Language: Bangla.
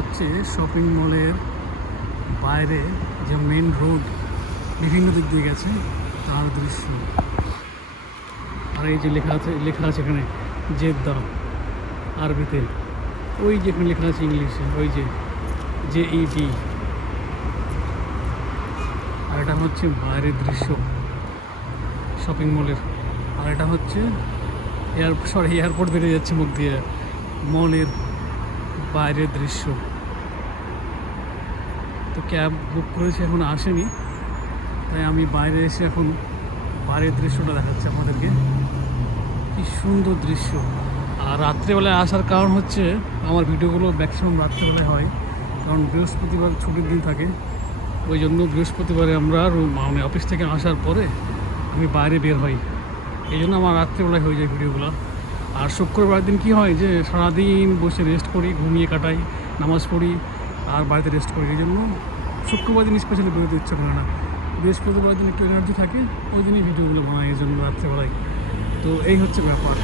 হচ্ছে শপিং মলের বাইরে যে মেন রোড বিভিন্ন দিক দিয়ে গেছে তার দৃশ্য। আর এই যে লেখা আছে এখানে জেদ্দা আরবিতে, ওই যেখানে লেখা আছে ইংলিশে ওই যে JED। আর এটা হচ্ছে বাইরের দৃশ্য শপিং মলের। আর এটা হচ্ছে এয়ারপোর্ট বেরিয়ে যাচ্ছে মুখ দিয়ে, মলের বাইরের দৃশ্য। তো ক্যাব বুক করেছি, এখন আসেনি, তাই আমি বাইরে এসে এখন বাইরের দৃশ্যটা দেখাচ্ছি আপনাদেরকে। কি সুন্দর দৃশ্য। আর রাত্রেবেলায় আসার কারণ হচ্ছে আমার ভিডিওগুলো ম্যাক্সিমাম রাত্রেবেলায় হয়, কারণ বৃহস্পতিবার ছুটির দিন থাকে। ওই জন্য বৃহস্পতিবারে আমরা মানে অফিস থেকে আসার পরে আমি বাইরে বের হই, এই জন্য আমার রাত্রেবেলায় হয়ে যায় ভিডিওগুলো। আর শুক্রবার দিন কী হয় যে সারাদিন বসে রেস্ট করি, ঘুমিয়ে কাটাই, নামাজ পড়ি আর বাড়িতে রেস্ট করি। এই জন্য শুক্রবার দিন স্পেশালি বেরোতে ইচ্ছা করে না। বৃহস্পতিবার দিন একটু এনার্জি থাকে, ওই দিনই ভিডিওগুলো বানাই, এই জন্য রাত্রেবেলায়। তো এই হচ্ছে ব্যাপার।